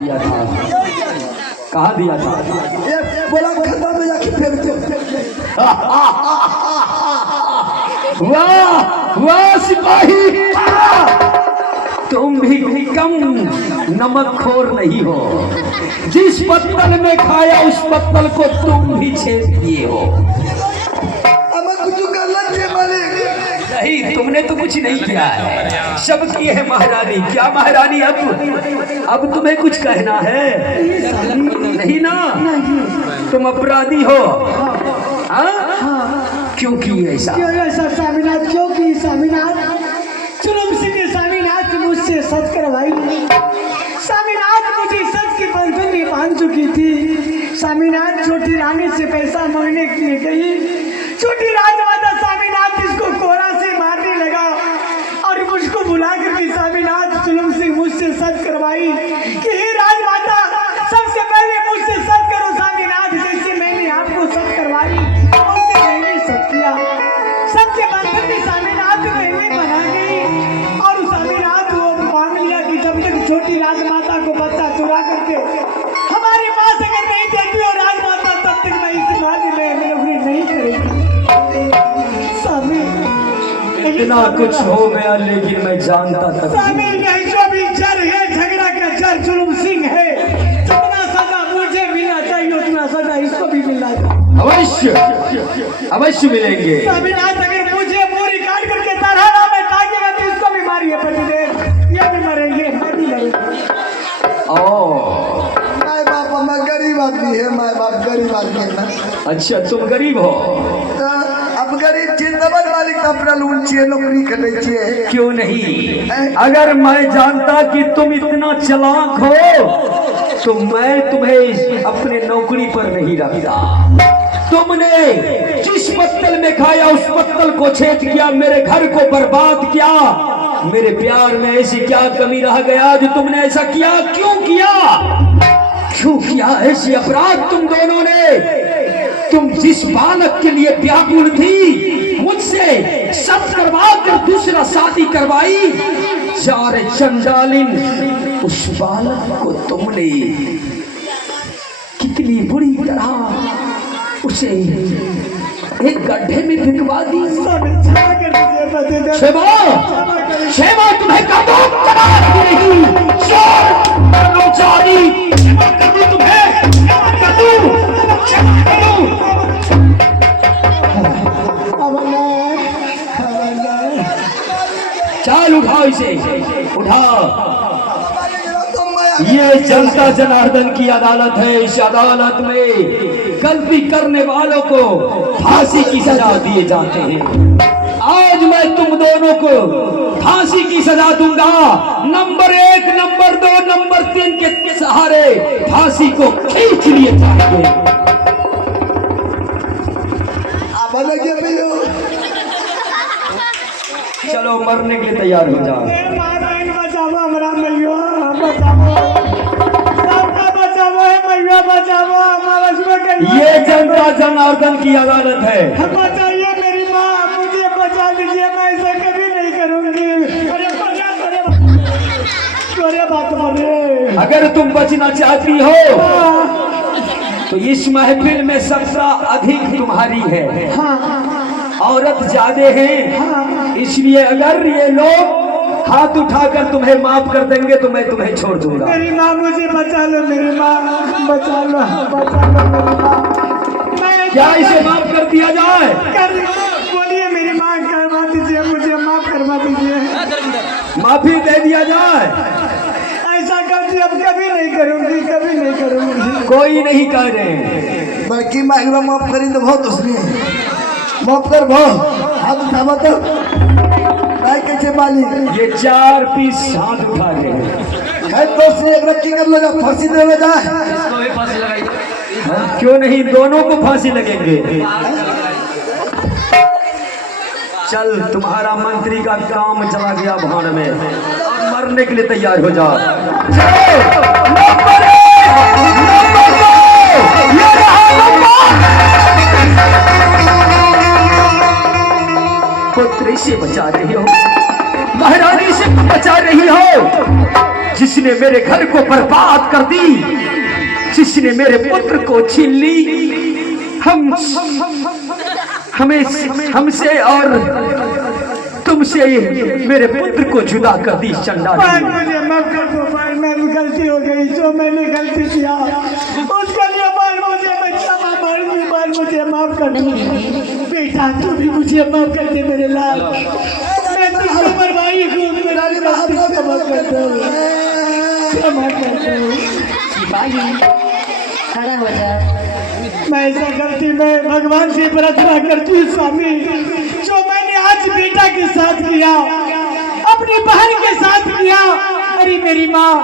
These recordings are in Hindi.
दिया था, कहाँ दिया था? बोला खड्डा में जाके फेंक। वाह वाह सिपाही, तुम भी कम नमकखोर नहीं हो। जिस पत्तल में खाया उस पत्तल को तुम भी छेद किए हो। कुछ गलत है मालिक। नहीं, तुमने तो कुछ नहीं किया है, सब किए है महारानी। क्या महारानी, अब तुम्हें कुछ कहना है? नहीं ना, तुम अपराधी हो। क्यों की ऐसा? क्यों ऐसा स्वामीनाथ? क्यों की स्वामीनाथ? चुनुम सिंह ने स्वामीनाथ मुझसे सच करवाई। स्वामीनाथ मुझे सच की बंधन बांध चुकी थी। स्वामीनाथ छोटी रानी से पैसा मांगने के लिए गई। छोटी राजमाता स्वामीनाथ इसको कोरा से मारने लगा और मुझको बुला करके स्वामीनाथ चुनुम सिंह मुझसे सच करवाई कि हे राजमाता, सबसे पहले मुझसे सच करो स्वामीनाथ। जैसे मैंने आपको सच करवाई उससे मैंने सच किया। सबसे बंधन भी स्वामीनाथ मैंने बना गई और स्वामीनाथ वो मान लिया कि जब तक छोटी राजमाता को बच्चा चुरा करके हमारी माँ से अगर नहीं देती और राजमाता तब तक मैं इस नाली में नौकरी नहीं करेगी। इतना कुछ हो गया लेकिन मैं जानता था। स्वामी यही जो भी जर है, झगड़ा का जर चुनुम सिंह है। जितना सजा मुझे मिलना चाहिए उतना सजा इसको भी मिलना चाहिए। अवश्य अवश्य मिलेंगे। स्वामीनाथ अगर मुझे पूरी काट करके तराना में टांगेगा तो इसको भी मारिए पतिदेव, ये भी मरेंगे, मैं भी मरेंगे। माय बाप मैं गरीब आदमी है, माय बाप गरीब आदमी है ना। अच्छा, तुम गरीब हो? अब गरीब जिंदाबाद मालिक अपना लून चाहिए, नौकरी करनी चाहिए। क्यों नहीं? अगर मैं जानता कि तुम इतना चालाक हो तो मैं तुम्हें अपने नौकरी पर नहीं रखता। तुमने जिस पत्तल में खाया उस पत्तल को छेद किया, मेरे घर को बर्बाद किया। मेरे प्यार में ऐसी क्या कमी रह गया जो तुमने ऐसा किया? क्यों किया? क्यों किया ऐसी अपराध तुम दोनों ने? तुम जिस बालक के लिए व्याकुल थी मुझसे सब करवा कर दूसरा शादी करवाई। चार चंडालिन, उस बालक को तुमने कितनी बुरी तरह उसे एक गड्ढे में फिंकवा दी। शेमा, शेमा तुम्हें कदम कराती नहीं, चाल उठाओ इसे, उठाओ। ये जनता जनार्दन की अदालत है। इस अदालत में गलती करने वालों को फांसी की सजा दिए जाते हैं। आज मैं तुम दोनों को फांसी की सजा दूंगा। नंबर 1, नंबर 2, नंबर 3 के सहारे फांसी को खींच लिए जाएंगे। चलो मरने के लिए तैयार हो जाओ। ये जनता जनार्दन की अदालत है। बचाइए मेरी माँ, मुझे बचा लीजिए, मैं ऐसा कभी नहीं करूंगी। अगर तुम बचना चाहती हो तो इस महफिल में सबसे अधिक तुम्हारी है। औरत ज्यादा है, इसलिए अगर ये लोग हाथ उठाकर तुम्हें माफ कर देंगे तो मैं तुम्हें छोड़ दूंगा। मेरी माँ मुझे बचा लो, मेरी माँ बचा लो, बचा लो मेरी माँ। क्या इसे माफ कर दिया जाए? बोलिए मेरी माँ करवा दीजिए, मुझे माफ करवा दीजिए। माफी दे दिया जाए? ऐसा गलती अब कभी नहीं करूंगी, कभी नहीं करूंगी। कोई नहीं कह रहे, बल्कि मैं माफ करी तो बहुत उसने माफ कर बहुत हाथ उठावा तो कैसे माली। ये 4 पीस हाथ उठा रहे हैं। दोस्त ने एक रखी कर लो, फांसी दे जाए। क्यों नहीं, दोनों को फांसी लगेंगे। चल, तुम्हारा मंत्री का काम चला गया भाड़ में, अब मरने के लिए तैयार हो जाओ। पुत्री से बचा रही हो, महारानी से बचा रही हो, जिसने मेरे घर को बर्बाद कर दी, जिसने मेरे पुत्र को छीन ली, हमसे और तुमसे मेरे पुत्र को जुदा कर दी चंडाली। मुझे माफ कर दो भाई, मैं गलती हो गई, जो मैंने गलती किया उसका लिए मुझे माफ कर दो बेटा, तू भी मुझे माफ कर दे मेरे लाल, मैं तुझको बर्बादी को मेरा माफ कर दो, क्षमा कर दो। सिपाही खड़ा हो जा। मैं ऐसा गलती मैं भगवान से प्रार्थना करती हूँ स्वामी, जो मैंने आज बेटा के साथ किया, अपनी बहन के साथ किया, अरे मेरी माँ,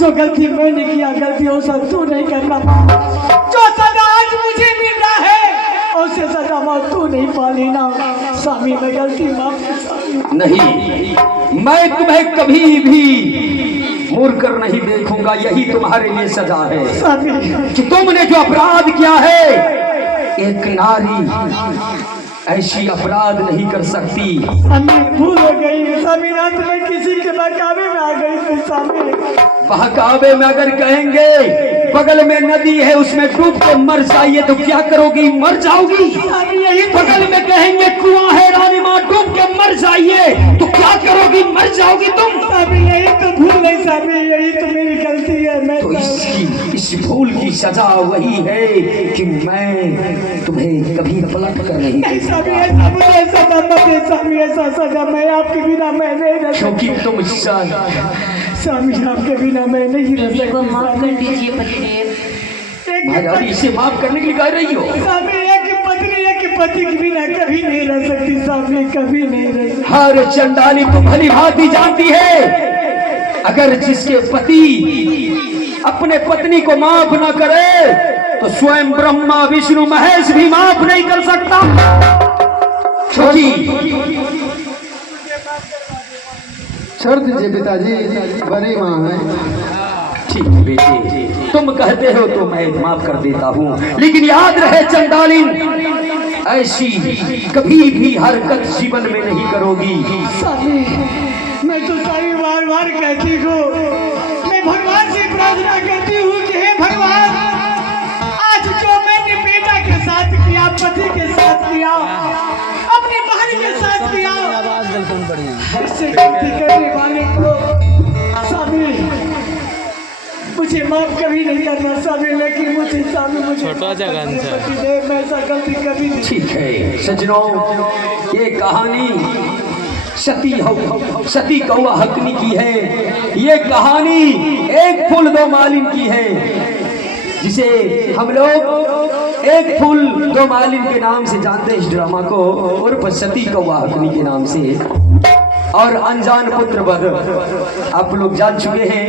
जो गलती मैंने किया, गलती हो सब तू नहीं करना माँ, जो सजा आज मुझे मिल रहा है उससे सजा माँ तू नहीं पाली ना स्वामी, मैं गलती माफ नहीं, मैं तुम्हें कभी भी मुड़ कर नहीं देखूंगा, यही तुम्हारे लिए सजा है कि तुमने जो अपराध किया है, एक नारी ऐसी अपराध नहीं कर सकती। भूल हो गई स्वामीनाथ, मैं किसी के बहकावे में आ गई थी स्वामी। बहकावे में अगर कहेंगे बगल में नदी है उसमें डूब के मर जाइए तो क्या करोगी? मर जाओगी। यही बगल में कहेंगे कुआं है रानी माँ, डूब के मर जाइए तो क्या करोगी? मर जाओगी तुम। यही तो भूल है स्वामी, यही तो मेरी गलती है। मैं तो इस भूल की सजा वही है कि मैं तुम्हें कभी पलट कर नहीं दे स्वामी, ऐसा मुझे ऐसा मत दे स्वामी, ऐसा सजा मैं आपके बिना मैं नहीं रह सकती। क्योंकि तुम स्वामी आपके बिना मैं नहीं रह पति को माफ कर सकती। दीजिए पतिदेव। महारानी इसे माफ करने के लिए कह रही हो? स्वामी एक पत्नी एक पति के बिना कभी नहीं रह सकती स्वामी, कभी नहीं रह सकती। हर चंडाली को भली भांति जानती है, अगर जिसके पति अपने पत्नी को माफ न करे तो स्वयं ब्रह्मा विष्णु महेश भी माफ नहीं कर सकता। छोटी छोड़ दीजिए पिताजी, बड़ी माँ है। ठीक है बेटे, तुम कहते हो तो मैं माफ कर देता हूँ, लेकिन याद रहे चंडालिन, ऐसी कभी भी हरकत जीवन में नहीं करोगी। स्वामी मैं तो स्वामी बार बार कहती हूँ, मैं भगवान से प्रार्थना करती हूँ कि हे भगवान, आज जो मैंने बेटा के साथ किया, पति के साथ किया, अपनी बहन के साथ किया, इससे गलती करने वाले को स्वामी मुझे माफ कभी नहीं करना स्वामी, लेकिन मुझे स्वामी मुझे मैं ऐसा गलती कभी नहीं। ठीक है सजनों, ये कहानी सती कौआ हकनी की है। ये कहानी एक फूल दो मालिन की है, जिसे हम लोग एक फूल दो मालिन के नाम से जानते हैं इस ड्रामा को, और सती कौआ हकनी के नाम से, और अनजान पुत्र वध आप लोग जान चुके हैं।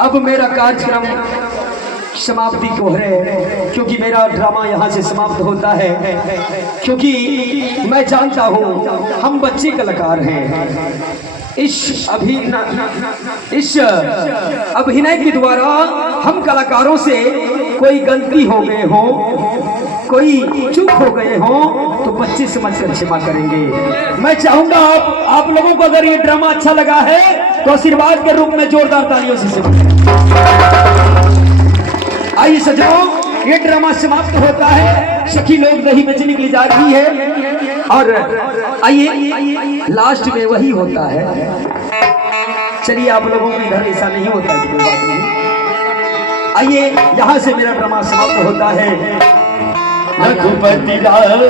अब मेरा कार्यक्रम समाप्ति को है, क्योंकि मेरा ड्रामा यहाँ से समाप्त होता है, क्योंकि मैं जानता हूँ हम बच्चे कलाकार हैं। इस अभिनय के द्वारा हम कलाकारों से कोई गलती हो गए हो, कोई चूक हो गए हो तो बच्चे समझकर क्षमा करेंगे। मैं चाहूंगा आप लोगों को अगर ये ड्रामा अच्छा लगा है तो आशीर्वाद के रूप में जोरदार तालियों से आइए सजनों, ये ड्रामा समाप्त होता है। सखी लोग दही बेचने के लिए जा रही है, और आइए लास्ट में वही होता है। चलिए आप लोगों को इधर ऐसा नहीं होता है, कोई बात नहीं। आइए यहाँ से मेरा ड्रामा समाप्त होता है। रघुपति राघव